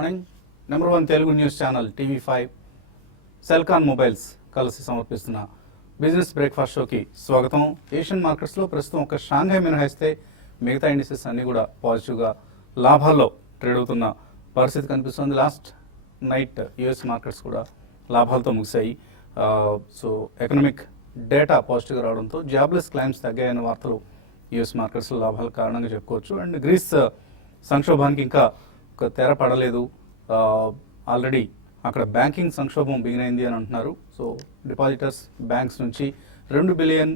Morning. Number 1 Telugu news channel TV5 Celkon mobiles కలిసి సమర్పిస్తున్న business breakfast షోకి స్వాగతం. ఏషియన్ మార్కెట్స్లో ప్రస్తుతం ఒక షాంఘై మినహాయిస్తే మిగతా ఇండిసెస్ అన్నీ కూడా పాజిటివ్గా లాభాల్లో ట్రేడ్ అవుతున్న పరిస్థితి కనిపిస్తుంది. లాస్ట్ నైట్ యుఎస్ మార్కెట్స్ కూడా లాభాలతో ముగిశాయి. సో ఎకనామిక్ డేటా పాజిటివ్గా రావడంతో జాబ్లెస్ క్లైమ్స్ తగ్గాయన్న వార్తలు యుఎస్ మార్కెట్స్లో లాభాల కారణంగా చెప్పుకోవచ్చు. అండ్ గ్రీస్ సంక్షోభానికి ఇంకా ఒక తెర పడలేదు. ఆల్రెడీ అక్కడ బ్యాంకింగ్ సంక్షోభం బిగినైంది అని అంటున్నారు. సో డిపాజిటర్స్ బ్యాంక్స్ నుంచి 2 బిలియన్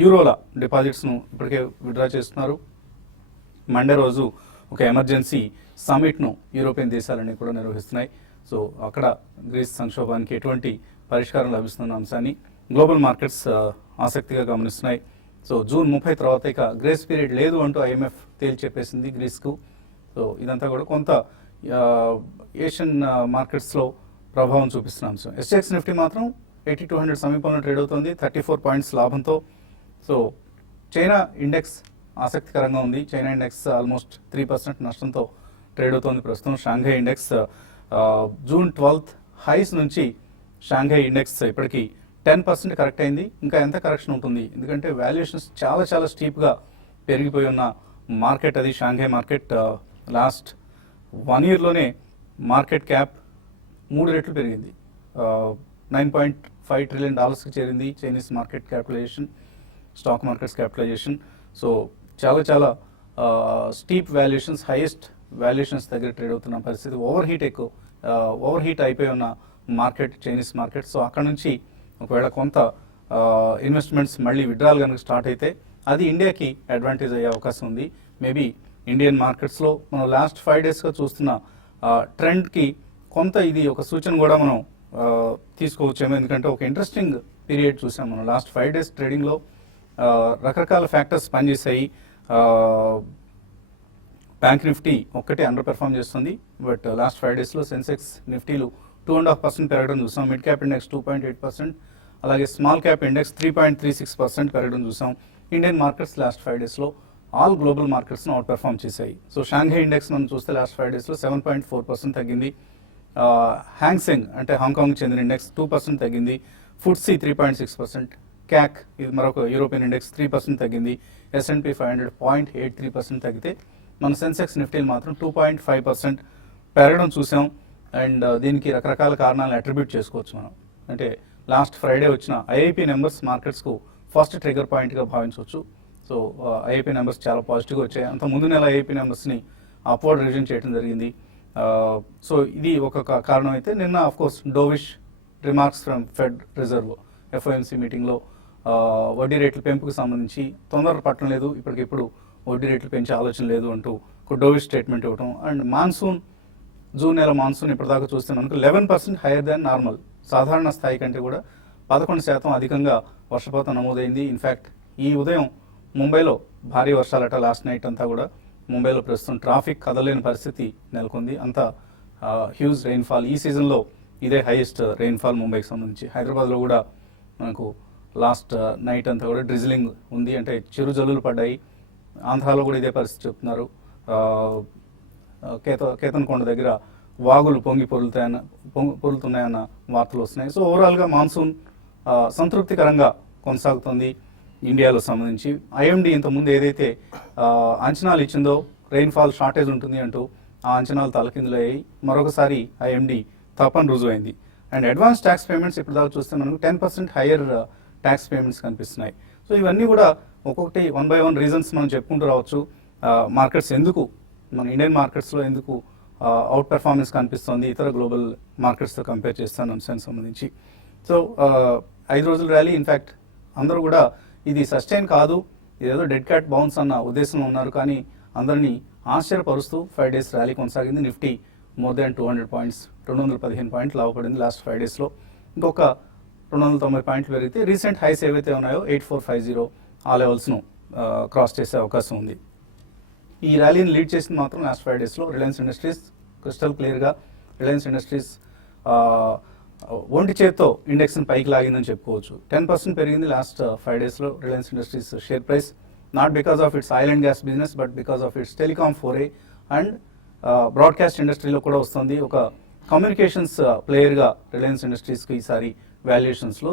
యూరోల డిపాజిట్స్ను ఇప్పటికే విత్డ్రా చేస్తున్నారు. మండే రోజు ఒక ఎమర్జెన్సీ సమ్మిట్ను యూరోపియన్ దేశాలన్నీ కూడా నిర్వహిస్తున్నాయి. సో అక్కడ గ్రీస్ సంక్షోభానికి ఎటువంటి పరిష్కారం లభిస్తున్న అంశాన్ని గ్లోబల్ మార్కెట్స్ ఆసక్తిగా గమనిస్తున్నాయి. సో జూన్ 30 తర్వాత ఇక గ్రేస్ పీరియడ్ లేదు అంటూ IMF తేల్చి చెప్పేసింది గ్రీస్కు. సో ఇదంతా కూడా కొంత ఏషియన్ మార్కెట్స్లో ప్రభావం చూపిస్తున్న అంశం. SGX నిఫ్టీ మాత్రం 8200 సమీపంలో ట్రేడ్ అవుతుంది 34 పాయింట్స్ లాభంతో. సో చైనా ఇండెక్స్ ఆసక్తికరంగా ఉంది. చైనా ఇండెక్స్ ఆల్మోస్ట్ 3% నష్టంతో ట్రేడ్ అవుతుంది ప్రస్తుతం. Shanghai index June 12th highs నుంచి షాంఘై ఇండెక్స్ ఇప్పటికీ 10% కరెక్ట్ అయింది. ఇంకా ఎంత కరెక్షన్ ఉంటుంది, ఎందుకంటే వాల్యుయేషన్స్ చాలా స్టీప్గా పెరిగిపోయి ఉన్న మార్కెట్ అది షాంఘై మార్కెట్. లాస్ట్ 1 yearలోనే మార్కెట్ క్యాప్ 3 రెట్లు పెరిగింది. $9.5 trillion చేరింది Chinese market capitalisation, stock markets capitalisation. So చాలా స్టీప్ వాల్యుయేషన్స్, హైయెస్ట్ వాల్యుయేషన్స్ దగ్గర ట్రేడ్ అవుతున్న పరిస్థితి. ఓవర్ హీట్ అయిపోయి ఉన్న మార్కెట్ చైనీస్ మార్కెట్. సో అక్కడ నుంచి ఒకవేళ కొంత ఇన్వెస్ట్మెంట్స్ మళ్ళీ విడ్రాల్ కనుక స్టార్ట్ అయితే అది ఇండియాకి అడ్వాంటేజ్ అయ్యే అవకాశం ఉంది. మేబీ ఇండియన్ మార్కెట్స్లో మనం లాస్ట్ 5 daysగా చూస్తున్న ట్రెండ్కి కొంత ఇది ఒక సూచన కూడా మనం తీసుకోవచ్చేమో. ఎందుకంటే ఒక ఇంట్రెస్టింగ్ పీరియడ్ చూసాం మనం లాస్ట్ 5 days ట్రేడింగ్లో. రకరకాల ఫ్యాక్టర్స్ పనిచేసాయి. బ్యాంక్ నిఫ్టీ ఒక్కటే అండర్ పెర్ఫామ్ చేస్తుంది. బట్ లాస్ట్ 5 daysలో సెన్సెక్స్ నిఫ్టీలు 2.5% పెరగడం చూసాం. మిడ్ క్యాప్ ఇండెక్స్ 2.8%, అలాగే స్మాల్ క్యాప్ ఇండెక్స్ 3.36% పెరగడం చూసాం. ఇండియన్ మార్కెట్స్ లాస్ట్ 5 daysలో ఆల్ గ్లోబల్ మార్కెట్స్ను అవుట్ పెర్ఫామ్ చేశాయి. సో షాంఘై ఇండెక్స్ మనం చూస్తే లాస్ట్ 5 daysలో 7.4% తగ్గింది. హ్యాంగ్సెంగ్ అంటే హాంకాంగ్కి చెందిన ఇండెక్స్ 2% తగ్గింది. ఫుట్సీ 3.6%, క్యాక్ ఇది మరొక యూరోపియన్ ఇండెక్స్ 3% తగ్గింది. S&P 500 0.83% తగ్గితే మన సెన్సెక్స్ నిఫ్టీలు మాత్రం 2.5% పెరగడం చూసాం. అండ్ దీనికి రకరకాల కారణాలను అట్రిబ్యూట్ చేసుకోవచ్చు మనం. అంటే లాస్ట్ ఫ్రైడే వచ్చిన IIP నెంబర్స్ మార్కెట్స్కు ఫస్ట్ ట్రిగర్ పాయింట్గా భావించవచ్చు. సో IIP నెంబర్స్ చాలా పాజిటివ్గా వచ్చాయి. అంత ముందు నెల IIP నెంబర్స్ని అప్వర్డ్ రివిజన్ చేయడం జరిగింది. సో ఇది ఒక కారణం అయితే నిన్న of course dovish remarks from fed reserve FOMC మీటింగ్లో వడ్డీ రేట్ల పెంపుకు సంబంధించి తొందర పట్టడం లేదు, ఇప్పటికిప్పుడు వడ్డీ రేట్లు పెంచే ఆలోచన లేదు అంటూ ఒక డోవిష్ స్టేట్మెంట్ ఇవ్వడం. అండ్ మాన్సూన్ జూన్ నెల మాన్సూన్ ఇప్పటిదాకా చూస్తే మనకు 11% హైయర్ దాన్ నార్మల్. సాధారణ స్థాయి కంటే కూడా 11% అధికంగా వర్షపాతం నమోదైంది. ఇన్ఫ్యాక్ట్ ఈ ఉదయం ముంబైలో భారీ వర్షాలట. లాస్ట్ నైట్ అంతా కూడా ముంబైలో ప్రస్తుతం ట్రాఫిక్ కదలేని పరిస్థితి నెలకొంది. అంత హ్యూజ్ రెయిన్ఫాల్. ఈ సీజన్లో ఇదే హైయెస్ట్ రెయిన్ఫాల్ ముంబైకి సంబంధించి. హైదరాబాద్లో కూడా మనకు లాస్ట్ నైట్ అంతా కూడా డ్రిజిలింగ్ ఉంది, అంటే చిరు జల్లులు పడ్డాయి. ఆంధ్రాలో కూడా ఇదే పరిస్థితి చెప్తున్నారు. కేతన్కొండ దగ్గర వాగులు పొంగి పొరులుతున్నాయన్న వార్తలు వస్తున్నాయి. సో ఓవరాల్గా మాన్సూన్ సంతృప్తికరంగా కొనసాగుతుంది ఇండియాలో సంబంధించి. IMD ఇంతకుముందు ఏదైతే అంచనాలు ఇచ్చిందో రెయిన్ఫాల్ షార్టేజ్ ఉంటుంది అంటూ ఆ అంచనాలు తలకిందులయ్యాయి. మరొకసారి IMD తప్పని రుజువైంది. అండ్ అడ్వాన్స్ ట్యాక్స్ పేమెంట్స్ ఇప్పుడు దాకా చూస్తే మనకు 10% హైయర్ ట్యాక్స్ పేమెంట్స్ కనిపిస్తున్నాయి. సో ఇవన్నీ కూడా ఒక్కొక్కటి 1 by 1 రీజన్స్ మనం చెప్పుకుంటూ రావచ్చు. మార్కెట్స్ ఎందుకు మన ఇండియన్ మార్కెట్స్లో ఎందుకు అవుట్ పెర్ఫార్మెన్స్ కనిపిస్తుంది ఇతర గ్లోబల్ మార్కెట్స్తో కంపేర్ చేస్తాను అంశానికి సంబంధించి. సో 5 రోజుల ర్యాలీ. ఇన్ఫ్యాక్ట్ అందరూ కూడా ఇది సస్టైన్ కాదు, ఇదేదో డెడ్ క్యాట్ బౌన్స్ అన్న ఉద్దేశంలో ఉన్నారు. కానీ అందరినీ ఆశ్చర్యపరుస్తూ 5 days ర్యాలీ కొనసాగింది. నిఫ్టీ మోర్ దాన్ 200 పాయింట్స్ 215 పాయింట్లు లాభపడింది లాస్ట్ 5 daysలో. ఇంకొక 290 పాయింట్లు పెరిగితే రీసెంట్ హైస్ ఏవైతే ఉన్నాయో 8450 ఆ లెవెల్స్ను క్రాస్ చేసే అవకాశం ఉంది. ఈ ర్యాలీని లీడ్ చేసింది మాత్రం లాస్ట్ 5 daysలో రిలయన్స్ ఇండస్ట్రీస్. క్రిస్టల్ క్లియర్గా రిలయన్స్ ఇండస్ట్రీస్ ఒంటి చేత్తో ఇండెక్స్ని పైకి లాగిందని చెప్పుకోవచ్చు. 10% పెరిగింది లాస్ట్ 5 daysలో Reliance Industries share price. Not because of its oil and gas business, but because of its telecom 4A and broadcast ఇండస్ట్రీలో కూడా వస్తుంది. ఒక కమ్యూనికేషన్స్ ప్లేయర్గా రిలయన్స్ ఇండస్ట్రీస్కి ఈసారి వాల్యుయేషన్స్లో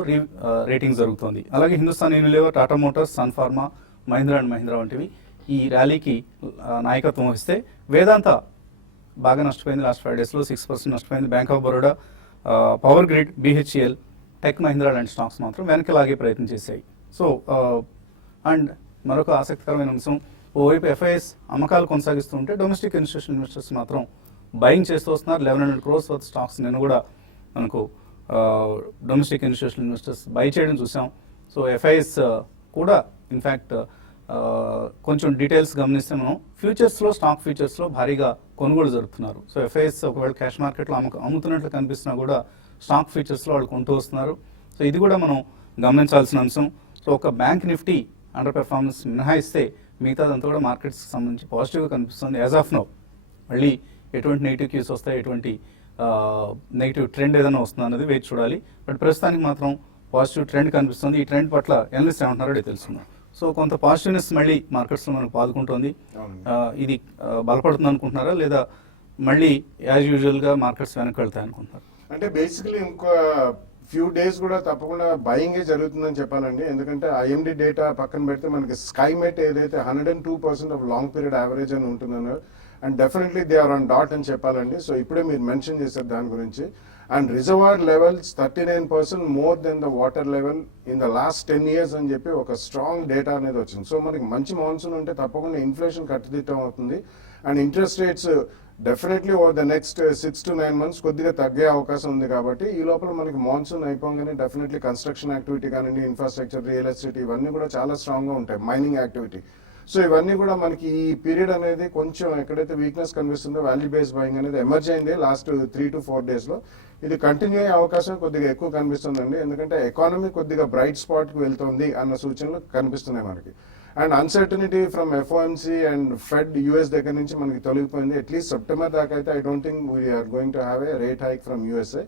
రేటింగ్ జరుగుతుంది. అలాగే Hindustan Unilever, Tata Motors, Sun Pharma, Mahindra and Mahindra వంటివి ఈ ర్యాలీకి నాయకత్వం వహిస్తే వేదాంత బాగా నష్టపోయింది. లాస్ట్ 5 డేస్లో 6% నష్టపోయింది. Bank of Baroda, power grid, BHEL, tech Mahindra లాంటి స్టాక్స్ మాత్రం వెనక్కి లాగే ప్రయత్నం చేశాయి. సో అండ్ మరొక ఆసక్తికరమైన అంశం, ఓవైపు FIS అమ్మకాలు కొనసాగిస్తుంటే డొమెస్టిక్ ఇన్స్టిట్యూషనల్ ఇన్వెస్టర్స్ మాత్రం బయింగ్ చేస్తూ వస్తున్నారు. 1100 crores వర్త్ స్టాక్స్ నిన్న కూడా మనకు డొమెస్టిక్ ఇన్స్టిట్యూషనల్ ఇన్వెస్టర్స్ బై చేయడం చూసాం. సో FIS కూడా ఇన్ఫ్యాక్ట్ కొంచెం డీటెయిల్స్ గమనిస్తే మనం ఫ్యూచర్స్లో, స్టాక్ ఫ్యూచర్స్లో భారీగా కొనుగోలు జరుపుతున్నారు. సో FIS ఒకవేళ క్యాష్ మార్కెట్లో అమ్ముతున్నట్లు కనిపిస్తున్నా కూడా స్టాక్ ఫ్యూచర్స్లో వాళ్ళు కొంటూ వస్తున్నారు. సో ఇది కూడా మనం గమనించాల్సిన అంశం. సో ఒక బ్యాంక్ నిఫ్టీ అండర్ పెర్ఫార్మెన్స్ మినహాయిస్తే మిగతాదంతా కూడా మార్కెట్స్కి సంబంధించి పాజిటివ్గా కనిపిస్తుంది. యాజ్ ఆఫ్ నౌ మళ్ళీ ఎటువంటి నెగిటివ్ క్యూస్ వస్తాయి, ఎటువంటి నెగిటివ్ ట్రెండ్ ఏదైనా వస్తుందా అన్నది వేచి చూడాలి. బట్ ప్రస్తుతానికి మాత్రం పాజిటివ్ ట్రెండ్ కనిపిస్తుంది. ఈ ట్రెండ్ పట్ల ఎనలిస్ట్ ఏమంటున్నారో అదే తెలుసుకుందాం. సో కొంత పాజిటివ్నెస్ మళ్ళీ మార్కెట్స్లో మనకు పాల్గొంటుంది. ఇది బలపడుతుంది అనుకుంటున్నారా, లేదా మళ్ళీ యాజ్ యూజువల్గా మార్కెట్స్ వెనక్కి వెళ్తాయి అనుకుంటున్నారు? అంటే బేసికలీ ఇంకో ఫ్యూ డేస్ కూడా తప్పకుండా బయింగే జరుగుతుందని చెప్పాలండి. ఎందుకంటే IMD డేటా పక్కన పెడితే మనకి స్కైమెట్ ఏదైతే 102% ఆఫ్ లాంగ్ పీరియడ్ యావరేజ్ అని ఉంటుందనో, and definitely they are on dot అని చెప్పాలండి. సో ఇప్పుడే మీరు మెన్షన్ చేశారు దాని గురించి. And reservoir levels 39% more than the water level in the last 10 years అని చెప్పి ఒక స్ట్రాంగ్ డేటా అనేది వచ్చింది. సో మనకి మంచి మాన్సూన్ ఉంటే తప్పకుండా ఇన్ఫ్లేషన్ కట్టుదిట్టం అవుతుంది. And interest rates definitely over the next 6 to 9 months కొద్దిగా తగ్గే అవకాశం ఉంది. కాబట్టి ఈ లోపల మనకి మాన్సూన్ అయిపోగానే డెఫినెట్లీ కన్స్ట్రక్షన్ యాక్టివిటీ కానివ్వండి, ఇన్ఫ్రాస్ట్రక్చర్, రియల్ ఎస్టేట్ ఇవన్నీ కూడా చాలా స్ట్రాంగ్గా ఉంటాయి, మైనింగ్ యాక్టివిటీ. సో ఇవన్నీ కూడా మనకి ఈ పీరియడ్ అనేది కొంచెం ఎక్కడైతే వీక్నెస్ కనిపిస్తుందో వాల్యూ బేస్డ్ బయింగ్ అనేది ఎమర్జ్ అయింది లాస్ట్ 3 to 4 days లో. ఇది కంటిన్యూ అయ్యే అవకాశం కొద్దిగా ఎక్కువ కనిపిస్తుందండి. ఎందుకంటే ఎకానమీ కొద్దిగా బ్రైట్ స్పాట్కి వెళ్తుంది అన్న సూచనలు కనిపిస్తున్నాయి మనకి. And uncertainty from FOMC and Fed US దగ్గర నుంచి మనకి తొలగిపోయింది. అట్లీస్ట్ సెప్టెంబర్ దాకా అయితే I don't think we are going to have a rate hike from USA.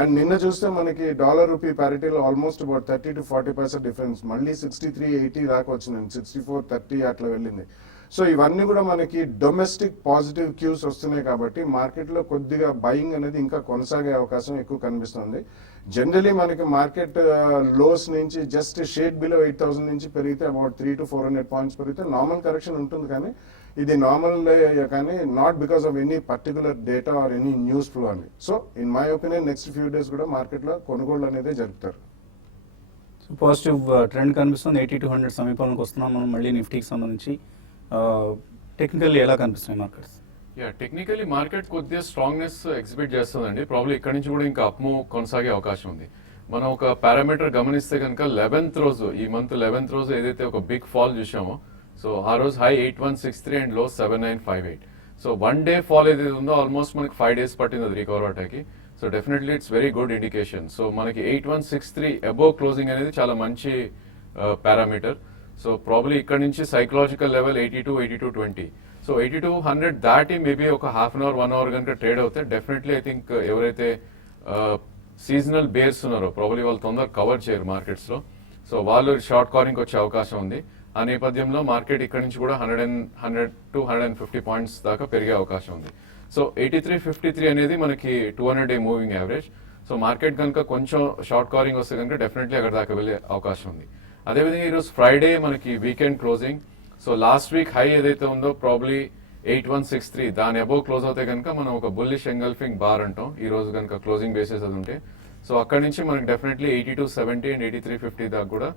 And నిన్న చూస్తే మనకి డాలర్ రూపీ ప్యారిటీలో ఆల్మోస్ట్ అబౌట్ 30 to 40% డిఫరెన్స్, మళ్ళీ 63.80 దాకా వచ్చిందండి, 64.30 అట్లా వెళ్ళింది. సో ఇవన్నీ కూడా మనకి డొమెస్టిక్ పాజిటివ్ క్యూస్ వస్తున్నాయి కాబట్టి మార్కెట్లో కొద్దిగా బయింగ్ అనేది ఇంకా కొనసాగే అవకాశం ఎక్కువ కనిపిస్తుంది. జనరలీ మనకి మార్కెట్ లోస్ నుంచి జస్ట్ షేడ్ బిలో 8,000 నుంచి పెరిగితే అబౌట్ 300 to 400 points పెరిగితే నార్మల్ కరెక్షన్ ఉంటుంది. కానీ ఇది నార్మల్ కానీ not because of any particular data or any news flow అని. So in my opinion next few days కూడా మార్కెట్లో కొనుగోళ్ళు అనేది జరుపుతారు. పాజిటివ్ ట్రెండ్ కనిపిస్తుంది. 80 to 100 సమీపంలోకి వస్తున్నాం మనం మళ్ళీ నిఫ్టీకి సంబంధించి. టెక్నికల్లీ ఎలా కనిపిస్తున్నాయి మార్కెట్స్? టెక్నికల్లీ మార్కెట్ కొద్దిగా స్ట్రాంగ్నెస్ ఎగ్జిబిట్ చేస్తుందండి. ప్రాబ్లీ ఇక్కడ నుంచి కూడా ఇంకా అప్ మూవ్ కొనసాగే అవకాశం ఉంది. మనం ఒక పారామీటర్ గమనిస్తే కనుక 11th రోజు, ఈ మంత్ 11th రోజు ఏదైతే ఒక బిగ్ ఫాల్ చూసామో, సో ఆ రోజు హై 8163 అండ్ లో 7958. సో 1 day ఫాల్ ఏదైతే ఉందో ఆల్మోస్ట్ మనకి 5 days పట్టింది అది రికవర్ అవటానికి. So definitely it's very good indication. So మనకి 8163 అబోవ్ క్లోజింగ్ అనేది చాలా మంచి పారామీటర్. సో ప్రాబ్లీ ఇక్కడ నుంచి సైకలాజికల్ లెవెల్ 82, 8220. సో 8200 దాటి మేబీ ఒక హాఫ్ అన్ అవర్ 1 hour కనుక ట్రేడ్ అవుతే డెఫినెట్లీ ఐ థింక్ ఎవరైతే సీజనల్ బేర్స్ ఉన్నారో ప్రాబ్లీ వాళ్ళు తొందరగా కవర్ చేయరు మార్కెట్స్లో. సో వాళ్ళు షార్ట్ కవరింగ్ వచ్చే అవకాశం ఉంది. ఆ నేపథ్యంలో మార్కెట్ ఇక్కడ నుంచి కూడా 100 to 150 points దాకా పెరిగే అవకాశం ఉంది. సో 83.53 అనేది మనకి 200-day moving average. So market కనుక కొంచెం షార్ట్ కవరింగ్ వస్తే కనుక డెఫినెట్లీ అక్కడ దాకా వెళ్ళే అవకాశం ఉంది. అదేవిధంగా ఈరోజు ఫ్రైడే మనకి weekend closing. So last week high ఏదైతే ఉందో ప్రాబ్లీ 8163 దాని అబోవ్ క్లోజ్ అవుతే కనుక మనం ఒక బుల్లిష్ ఎంగల్ఫింగ్ బార్ అంటాం ఈ రోజు కనుక క్లోజింగ్ బేసిస్ అది ఉంటే. సో అక్కడి నుంచి మనకి డెఫినెట్లీ 8270 అండ్ 8350 దాకా కూడా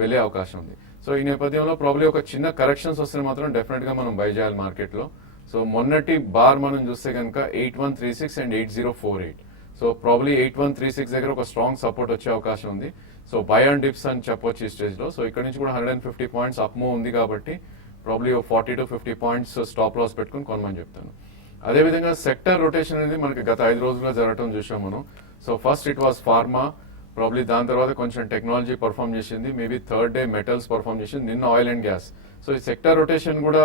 వెళ్ళే అవకాశం ఉంది. సో ఈ నేపథ్యంలో ప్రాబ్లీ ఒక చిన్న కరెక్షన్స్ వస్తే మాత్రం డెఫినెట్ గా మనం బై చేయాలి మార్కెట్లో. సో మొన్నటి బార్ మనం చూస్తే కనుక 8136 అండ్ 8048. సో ప్రాబ్లీ 8136 దగ్గర ఒక స్ట్రాంగ్ సపోర్ట్ వచ్చే అవకాశం ఉంది. సో బై అండ్ డిప్స్ అని చెప్పొచ్చు ఈ స్టేజ్ లో. సో ఇక్కడ నుంచి కూడా 150 points అప్ మూవ్ ఉంది కాబట్టి probably 40 to 50 points stop loss పెట్టుకుని కొనమని చెప్తాను. అదేవిధంగా సెక్టర్ రొటేషన్ అనేది మనకి గత 5 రోజుల్లో జరగడం చూసాం మనం. So first it was pharma, probably దాని తర్వాత కొంచెం టెక్నాలజీ పర్ఫామ్ చేసింది, maybe third day metals perform చేసింది, నిన్న ఆయిల్ అండ్ గ్యాస్. సో ఈ సెక్టర్ రొటేషన్ కూడా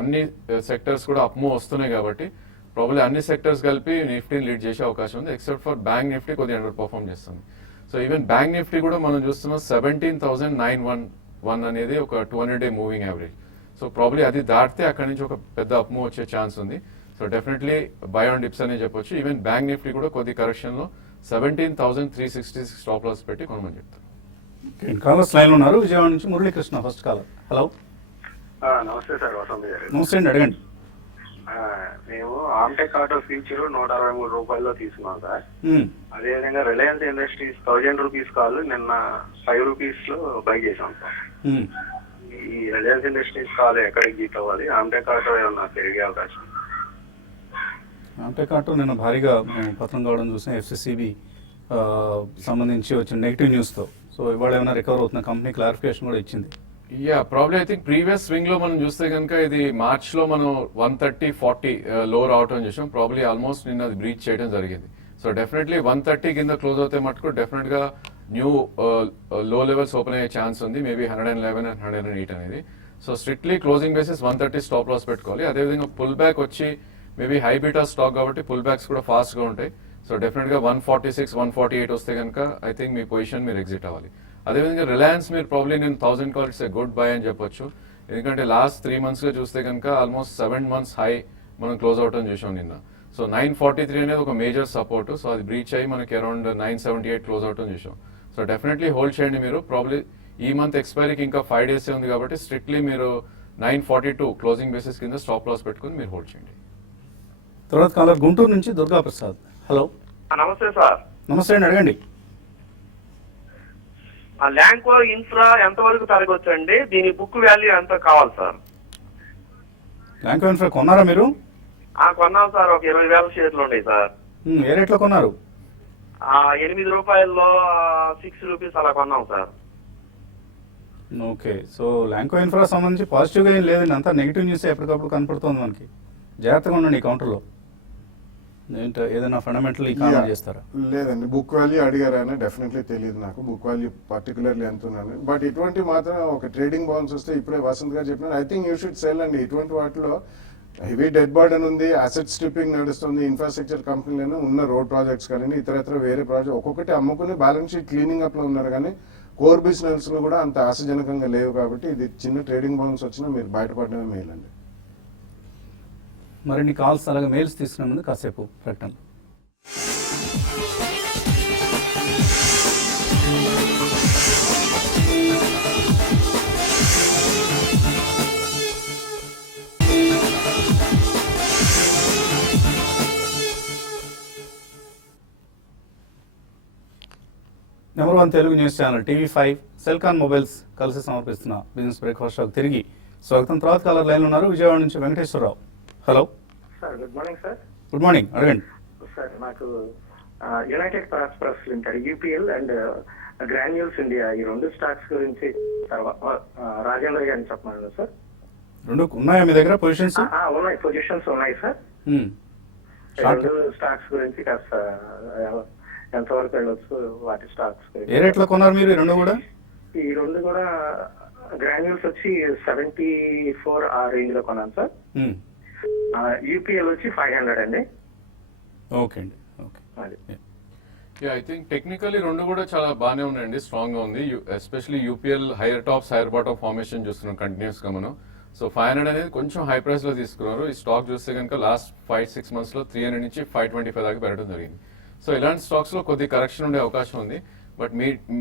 అన్ని సెక్టర్స్ కూడా అప్ మూవ్ వస్తున్నాయి కాబట్టి ప్రాబ్లీ అన్ని సెక్టర్స్ కలిపి నిఫ్టీని లీడ్ చేసే అవకాశం ఉంది. ఎక్సెప్ట్ ఫర్ బ్యాంక్ నిఫ్టీ కొద్దిగా అండర్ పర్ఫామ్ చేస్తుంది. సో ఈవెన్ బ్యాంక్ నిఫ్టీ కూడా మనం చూస్తున్నాం 17,911 అనేది ఒక 200-day moving average. So probably అది దాటితే అక్కడి నుంచి ఒక పెద్ద అప్ మూవ్ వచ్చే ఛాన్స్ ఉంది. So definitely by on dips అనే చెప్పొచ్చు. ఈవెన్ బ్యాంక్ నిఫ్టీ కూడా కొద్ది కరెక్షన్ లో 17,366 స్టాప్ లాస్ పెట్టి కొనమని చెప్తాను. కాలర్స్ లైన్ ఉన్నారు. విజయవాడ నుంచి మురళీకృష్ణ ఫస్ట్ కాలర్. హలో, నమస్తే సార్, వసంత్ గారు. నమస్తే అండి, అడగండి. మేము ఆమ్టెక్ ఆటో ఫ్యూచర్ 163 రూపాయల్లో తీసుకున్నాం సార్. అదేవిధంగా రిలయన్స్ ఇండస్ట్రీస్ 1000 రూపీస్ కాల్ నిన్న 5 రూపీస్ లో బై చేసాం సార్. ఈ రిలయన్స్ ఇండస్ట్రీస్ కాల్ ఎక్కడికి గీట్ అవ్వాలి? ఆమ్టెక్ ఆటో ఏమన్నా పెరిగే అవకాశం? ఆమ్టెక్ ఆటో నిన్న భారీగా మేము పతనం కావడం చూసాం. ఎఫ్సిసిబి సంబంధించి వచ్చిన నెగిటివ్ న్యూస్తో. సో ఇవాళ ఏమైనా రికవర్ అవుతున్న కంపెనీ క్లారిఫికేషన్ కూడా ఇచ్చింది. Probably I think previous swing లో మనం చూస్తే కనుక ఇది మార్చ్ లో మనం 130-40 లో రావటం చేసాం. ప్రాబ్లీ ఆల్మోస్ట్ నిన్న అది బ్రీచ్ చేయడం జరిగింది. సో డెఫినెట్లీ 130 కింద క్లోజ్ అవుతే మటుకు డెఫినెట్ గా న్యూ లో లెవెల్స్ ఓపెన్ అయ్యే ఛాన్స్ ఉంది. మేబీ 111 అండ్ 108 అనేది. So strictly closing basis 130 stop loss పెట్టుకోవాలి. అదేవిధంగా పుల్ బ్యాక్ వచ్చి మేబీ హై బీటా స్టాక్ కాబట్టి పుల్ బ్యాక్స్ కూడా ఫాస్ట్ గా ఉంటాయి. సో డెఫినెట్ గా 146, 148 వస్తే కనుక ఐ థింక్ మీ పొజిషన్ మీరు ఎగ్జిట్ అవ్వాలి. అదేవిధంగా రిలయన్స్ మీరు ప్రాబ్లీ నేను 1000 call it's a good buy అని చెప్పొచ్చు. ఎందుకంటే లాస్ట్ 3 months గా చూస్తే కనుక ఆల్మోస్ట్ 7 months హై మనం క్లోజ్ అవటం చూసాం నిన్న. సో 943 అనేది ఒక మేజర్ సపోర్ట్. సో అది బ్రీచ్ అయ్యి మనకి అరౌండ్ 978 క్లోజ్ అవటం చూసాం. సో డెఫినెట్లీ హోల్డ్ చేయండి మీరు. ప్రాబ్లీ ఈ మంత్ ఎక్స్పైరీకి ఇంకా 5 days ఉంది కాబట్టి స్ట్రిక్ట్లీ మీరు 942 క్లోజింగ్ బేసిస్ కింద స్టాప్ లాస్ పెట్టుకుని మీరు హోల్డ్ చేయండి. తర్వాత కాలర్ గుంటూరు నుంచి దుర్గా ప్రసాద్. హలో, నమస్తే సార్. నమస్తే అండి, అడగండి. ల్యాంకో ఇన్ఫ్రా ఎంతవరకు తరగొచ్చండి? దీని బుక్ వాల్యూ ఎంత కావాలి సార్? ల్యాంకో ఇన్ఫ్రా కొన్నారా మీరు? కొన్నాం సార్, ఒక 20,000 షేర్లు ఉన్నాయి సార్. ఏ రేట్లో కొన్నారు? 8 రూపాయల్లో 6 రూపీస్ అలా కొన్నాం sir. Okay, so Lanco infra సంబంధించి పాజిటివ్గా ఏం లేదండి, అంతా నెగిటివ్ న్యూస్ ఎప్పటికప్పుడు కనపడుతుంది మనకి. జాగ్రత్తగా ఉండండి ఈ కౌంటర్లో. ఏంటో ఏదైనా ఫండమెంటల్ కామెంట్ చేస్తారా? లేదండి, బుక్ వాల్యూ అడిగారని డెఫినెట్లీ తెలియదు నాకు, బుక్ వాల్యూ పర్టికులర్లీ ఎంత ఉందని. బట్ ఇటువంటి మాత్రం ఒక ట్రేడింగ్ బాండ్స్ వస్తే ఇప్పుడే వసంత్ గారు చెప్పినారు, I think you should cell అండి. ఇటువంటి వాటిలో హెవీ డెడ్ బర్డెన్ ఉంది, అసెట్ స్ట్రిప్పింగ్ నడుస్తుంది, ఇన్ఫ్రాస్ట్రక్చర్ కంపెనీలను ఉన్న రోడ్ ప్రాజెక్ట్స్ కానీ ఇతర వేరే ప్రాజెక్ట్ ఒక్కొక్కటి అమ్ముకుని బ్యాలెన్స్ షీట్ క్లీనింగ్ అప్ లో ఉన్నారు. కానీ కోర్ బిజినెస్ లో కూడా అంత ఆశాజనకంగా లేవు. కాబట్టి ఇది చిన్న ట్రేడింగ్ బాండ్స్ వచ్చినా మీరు బయటపడడమే మేలండి. మరిన్ని కాల్స్ అలాగే మెయిల్స్ తీసుకునే ముందు కాసేపు ప్రకటన. Number 1 Telugu news channel TV5 Celkon mobiles కలిసి సమర్పిస్తున్న బిజినెస్ బ్రేక్ఫాస్ట్ షోకి తిరిగి స్వాగతం. తర్వాత కాలర్ లైన్ ఉన్నారు. విజయవాడ నుంచి Venkateswararao. Hello sir, good morning sir. Good morning, అడగండి. సార్, నాకు United Phosphorus Limited UPL and Granules India ఈ 2 స్టాక్స్ గురించి రాజేంద్ర గారిని చెప్పమన్నారు సార్. 2 ఉన్నాయా మీ దగ్గర పొజిషన్స్? ఉన్నాయి, పొజిషన్స్ ఉన్నాయి సార్. 2 స్టాక్స్ గురించి కాస్త ఎంతవరకు వెళ్ళొచ్చు, వాటి స్టాక్స్ ఏ రేట్లో కొన్నారు మీరు? 2 కూడా ఈ 2 కూడా గ్రాన్యూల్స్ వచ్చి 74 ఆ రేంజ్ లో కొన్నాను సార్. UPL వచ్చి 500 అండి. ఓకే అండి, ఓకే. ఐ థింక్ టెక్నికల్లీ 2 కూడా చాలా బాగానే ఉన్నాయండి, స్ట్రాంగ్ గా ఉంది. Especially UPL hire tops hire bottom formation చూస్తున్నాం కంటిన్యూస్ గా మనం. సో 500 అనేది కొంచెం హై ప్రైస్ లో తీసుకున్నారు. ఈ స్టాక్ చూస్తే కనుక లాస్ట్ 5-6 months లో 300 నుంచి 525 దాకా పెరగడం జరిగింది. సో ఇలాంటి స్టాక్స్ లో కొద్ది కరెక్షన్ ఉండే అవకాశం ఉంది. బట్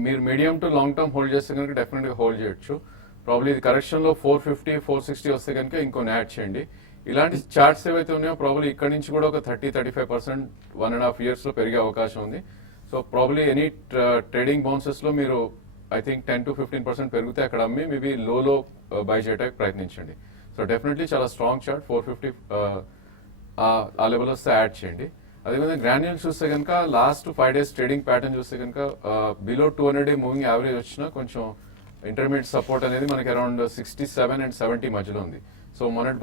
మీరు medium to long term hold చేస్తే కనుక డెఫినెట్ గా హోల్డ్ చేయొచ్చు. ప్రాబ్లీ ఇది కరెక్షన్ లో 450-460 వస్తే కనుక ఇంకొన్ని యాడ్ చేయండి. ఇలాంటి చార్ట్స్ ఏవైతే ఉన్నాయో ప్రాబ్లీ ఇక్కడ నుంచి కూడా ఒక 30-35% 1.5 years లో పెరిగే అవకాశం ఉంది. So probably any trading bounces లో మీరు ఐ థింక్ 10-15% పెరిగితే అక్కడ అమ్మి మేబీ లో బై చేయడానికి ప్రయత్నించండి. సో డెఫినెట్లీ చాలా స్ట్రాంగ్ చార్ట్, 450 ఆ లెవెల్ వస్తే యాడ్ చేయండి. అదేవిధంగా గ్రాన్యూల్స్ చూస్తే కనుక లాస్ట్ 5 days ట్రేడింగ్ ప్యాటర్న్ చూస్తే కనుక బిలో 200-day మూవింగ్ యావరేజ్ వచ్చినా కొంచెం ఇంటర్మీడియట్ సపోర్ట్ అనేది మనకి అరౌండ్ 67 and 70 మధ్యలో ఉంది. సో మొన్నటి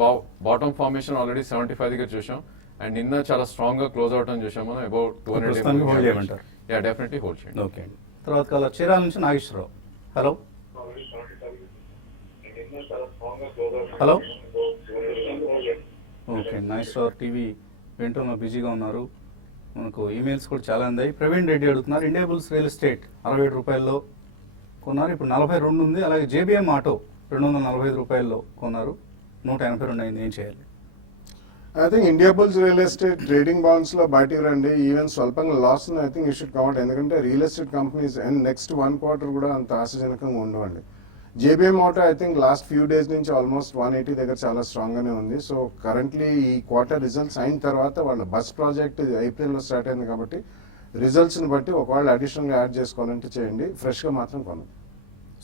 బాటమ్ ఫార్మేషన్ ఆల్రెడీ 75 దగ్గర చూసాం అండ్ నిన్న చాలా స్ట్రాంగ్ గా క్లోజ్ అవటం చూసాం మనం. అబౌట్ 200 యా డెఫినెట్లీ హోల్డ్ చేయండి. ఓకే అండి. తర్వాత కాలర్ చీరాల నుంచి Nageswararao. Hello hello. Okay, Nageswararao TV వింటూలో బిజీగా ఉన్నారు. మనకు ఈమెయిల్స్ కూడా చాలా అందాయి. ప్రవీణ్ రెడ్డి అడుగుతున్నారు, ఇండియాబుల్స్ రియల్ ఎస్టేట్ 67 రూపాయల్లో కొన్నారు, ఇప్పుడు 42 ఉంది. అలాగే JBM ఆటో 245 రూపాయల్లో కొన్నారు, 182 అయింది. ఏం చేయాలి? I think India bulls real estate trading bonds లో బయటికి రండి. ఈవెన్ స్వల్పంగా loss I think you should count, ఎందుకంటే real estate companies and next 1 quarter కూడా అంత ఆశాజనకంగా ఉండవండి. JBM auto I think last few days నుంచి ఆల్మోస్ట్ 180 దగ్గర చాలా స్ట్రాంగ్ గానే ఉంది. సో కరెంట్లీ ఈ క్వార్టర్ రిజల్ట్స్ అయిన తర్వాత వాళ్ళ బస్ ప్రాజెక్ట్ ఏప్రిల్లో స్టార్ట్ అయింది కాబట్టి రిజల్ట్స్ ని బట్టి ఒకవేళ అడిషనల్ గా యాడ్ చేసుకోవాలంటే చేయండి, ఫ్రెష్ గా మాత్రం కొనండి.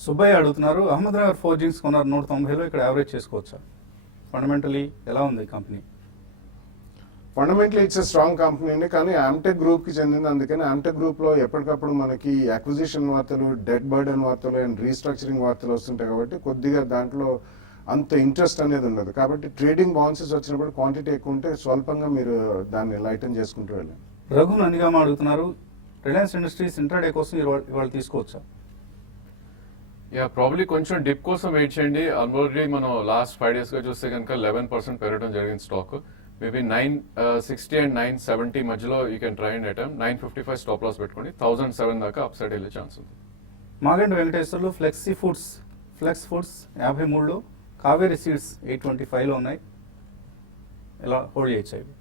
సుబ్బయ్య అడుగుతున్నారు, అహ్మద్నగర్ ఫోర్జింగ్స్ కొన్నారు 190లో, ఇక్కడ యావరేజ్ చేసుకోవచ్చా? ఫండమెంటలీ ఎలా ఉంది company? Fundamentally it's a strong company అండి, కానీ ఆమ్టెక్ గ్రూప్ కి చెందింది. అందుకని ఆమ్టెక్ గ్రూప్ లో ఎప్పటికప్పుడు మనకి అక్విజిషన్ వార్తలు, డెట్ బర్డెన్ వార్తలు అండ్ రీస్ట్రక్చరింగ్ వార్తలు వస్తుంటాయి కాబట్టి కొద్దిగా దాంట్లో అంత ఇంట్రెస్ట్ అనేది ఉండదు. కాబట్టి ట్రేడింగ్ బౌన్సెస్ వచ్చినప్పుడు క్వాంటిటీ ఎక్కువ ఉంటే స్వల్పంగా మీరు దాన్ని లైటన్ చేసుకుంటూ వెళ్ళండి. రఘు నందిగామ అడుగుతున్నారు, రిలయన్స్ ఇండస్ట్రీస్ ఇంట్రాడే కోసం ఇవాళ తీసుకోవచ్చా? ప్రాబ్లీ కొంచెం డిప్ కోసం వెయిట్ చేయండి. ఆల్రెడీ మనం లాస్ట్ 5 days గా చూస్తే కనుక 11% పెరగడం జరిగింది స్టాక్. మేబీ 960 అండ్ 970 మధ్యలో you can try and attempt. 955 stop loss పెట్టుకోండి. 1007 దాకా అప్ సైడ్ వెళ్ళే ఛాన్స్ ఉంది. మాగంటి వెంకటేశ్వర్లు ఫ్లెక్స్ ఫుడ్స్ 53లో, కావేరీ సీడ్స్ 825లో ఉన్నాయి. ఎలా హోల్డ్ చేయొచ్చు ఇవి?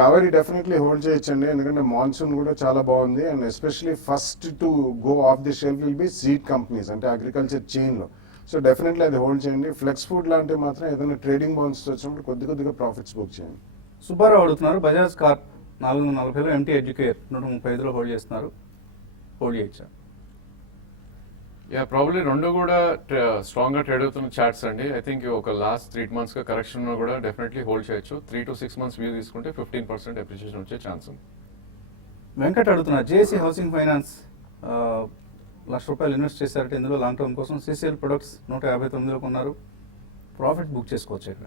కావేరీ డెఫినెట్లీ హోల్డ్ చేయొచ్చండి, ఎందుకంటే మాన్సూన్ కూడా చాలా బాగుంది. And especially first to go of the shelf will be seed companies, అంటే అగ్రికల్చర్ చైన్ లో. సో డెఫినెట్లీ అది హోల్డ్ చేయండి. ఫ్లెక్స్ ఫుడ్ లాంటివి మాత్రం ఏదైనా ట్రేడింగ్ బౌన్స్ వచ్చినప్పుడు కొద్దిగా ప్రాఫిట్స్ బుక్ చేయండి. సుబ్బారావు అడుగుతున్నారు, బజాజ్ కార్ప్ 440లో, ఎంటీ ఎడ్యుకేర్ 135లో హోల్డ్ చేస్తున్నారు. హోల్డ్ చేయొచ్చా? ప్రాబ్లీ రెండు కూడా స్ట్రాంగ్ గా ట్రేడ్ అవుతున్న చార్ట్స్ అండి. ఐ థింక్ ఒక లాస్ట్ 3 months గా కరెక్షన్ కూడా డెఫినెట్లీ హోల్డ్ చేయొచ్చు. 3 to 6 months వ్యూ తీసుకుంటే 15% అప్రిషియేషన్ వచ్చే ఛాన్స్ ఉంది. వెంకట్ అడుగుతున్నారు, జేఏసీ హౌసింగ్ ఫైనాన్స్ ₹1,00,000 ఇన్వెస్ట్ చేశారంటే ఇందులో లాంగ్ టర్మ్ కోసం. సిసిఎల్ ప్రొడక్ట్స్ 159లో కొన్నారు. ప్రాఫిట్ బుక్ చేసుకోవచ్చు ఇక్కడ?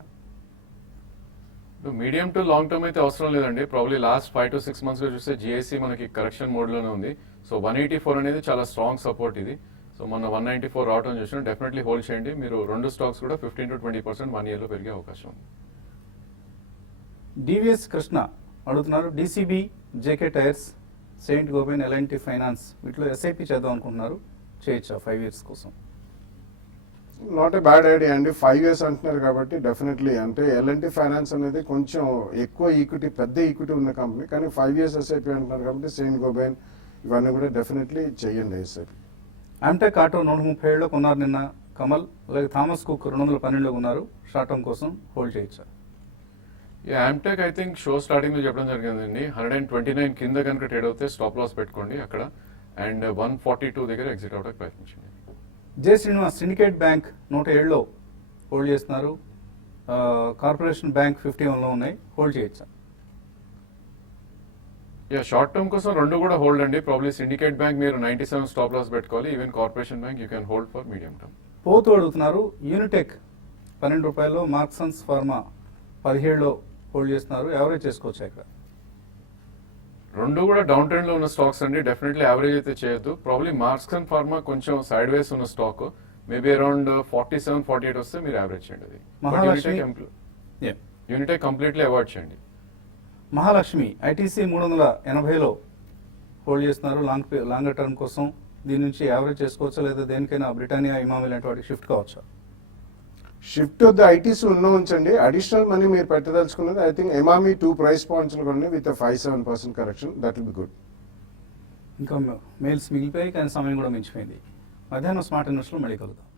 మీడియం టు లాంగ్ టర్మ్ అయితే అవసరం లేదండి. ప్రాబ్లీ లాస్ట్ 5 to 6 months గా చూస్తే జిఐసి మనకి కరెక్షన్ మోడ్ లోనే ఉంది. సో 184 అనేది చాలా స్ట్రాంగ్ సపోర్ట్ ఇది. సో మన 194 రావడం చూసినా డెఫినెట్లీ హోల్డ్ చేయండి. మీరు రెండు స్టాక్స్ కూడా 15 to 20% 1 year లో పెరిగే అవకాశం ఉంది. డివిఎస్ కృష్ణ అడుగుతున్నారు, DCB, JK Tyres, Saint Gobain, LNT finance వీటిలో ఎస్ఐపి చేద్దాం అనుకుంటున్నారు. చేయొచ్చా 5 years కోసం? నాట్ ఏ బ్యాడ్ ఐడియా అండి. 5 years అంటున్నారు కాబట్టి డెఫినెట్లీ, అంటే ఎల్ఎన్టీ ఫైనాన్స్ అనేది కొంచెం ఎక్కువ ఈక్విటీ, పెద్ద ఈక్విటీ ఉన్న కంపెనీ, కానీ 5 years ఎస్ఐపి అంటున్నారు కాబట్టి సెయింట్ గోబెన్ ఇవన్నీ కూడా డెఫినెట్లీ చెయ్యండి ఎస్ఐపి. ఆమ్టెక్ ఆటో 137లో కొన్నారు నిన్న కమల్. అలాగే థామస్ కుక్ 212లో కొన్నారు. షార్ట్ టర్మ్ కోసం హోల్డ్ చేయొచ్చా? Amtek I think show starting లో చెప్పడం జరిగిందండి. 129 కింద కనుక ట్రేడ్ అవుతే స్టాప్ లాస్ పెట్టుకోండి అక్కడ. అండ్ 142 దగ్గర ఎగ్జిట్ అవడానికి ప్రయత్నించండి. జే శ్రీనివాస్ సిండికేట్ బ్యాంక్ 107లో హోల్డ్ చేస్తున్నారు. కార్పొరేషన్ బ్యాంక్ 51లో ఉన్నాయి. హోల్డ్ చేయొచ్చా? షార్ట్ టర్మ్ కోసం రెండు కూడా హోల్డ్ అండి. ప్రాబ్లీ సిండికేట్ బ్యాంక్ మీరు 97 స్టాప్ లాస్ పెట్టుకోవాలి. Even corporation bank you can hold for medium term. పోతూ అడుగుతున్నారు, యూనిటెక్ ₹12, మార్క్సన్స్ ఫార్మా 17లో హోల్డ్ చేస్తున్నారు. యావరేజ్ చేసుకోవచ్చా ఇక్కడ? రెండు కూడా డౌన్ ట్రెండ్ లో ఉన్న స్టాక్స్ అండి. డెఫినెట్లీ యావరేజ్ అయితే చేయొద్దు. ప్రాబ్లీ మార్క్సన్ ఫార్మా కొంచెం సైడ్ వేస్ ఉన్న స్టాక్. మేబీ అరౌండ్ 47, 48 వస్తే మీరు యావరేజ్ చేయండి అది. యూనిటెక్ కంప్లీట్లీ అవాయిడ్ చేయండి. మహాలక్ష్మి ఐటీసీ 380లో హోల్డ్ చేస్తున్నారు లాంగర్ టర్మ్ కోసం. దీని నుంచి యావరేజ్ చేసుకోవచ్చా, లేదా దేనికైనా బ్రిటానియా, ఇమామి లాంటి వాటికి షిఫ్ట్ కావచ్చా? షిఫ్ట్ వద్ద ఐటీసీ ఉన్న ఉంచండి. అడిషనల్ మనీ మీరు పెట్టదలుచుకున్నది I think Emami 2 price points కొన్ని with 5-7% correction, that will be good. ఇంకా మెయిల్స్ మిగిలిపోయి, కానీ సమయం కూడా మించిపోయింది. మధ్యాహ్నం స్మార్ట్ ఇన్వెస్ట్లో మళ్ళీ కలుద్దాం.